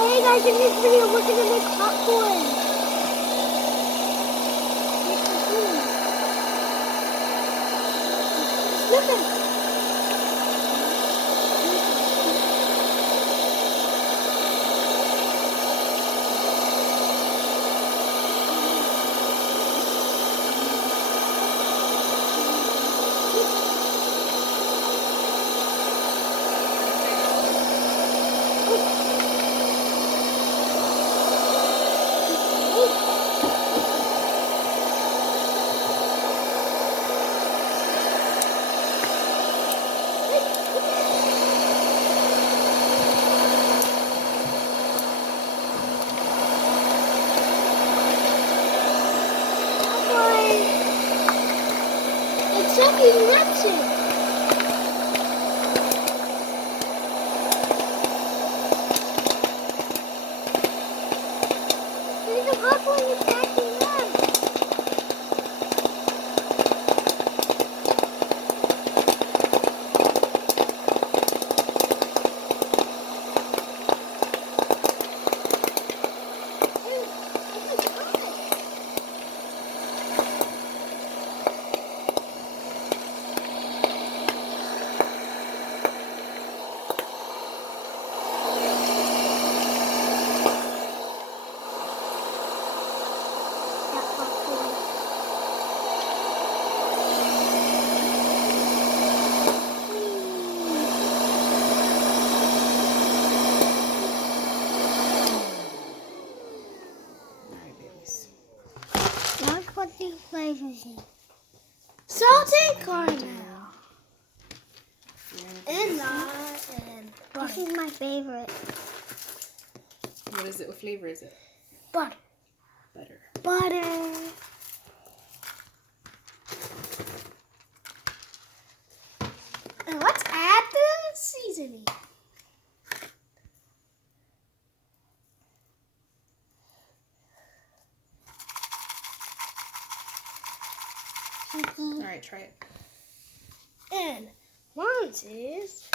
hey guys, in this video we're gonna make popcorn. Listen. He's matching. There's a popcorn attacking them. What the flavors in? Salted caramel. And not. This is my favorite. What is it? What flavor is it? Butter. Butter. Butter. And let's add the seasoning. All right, try it. And once is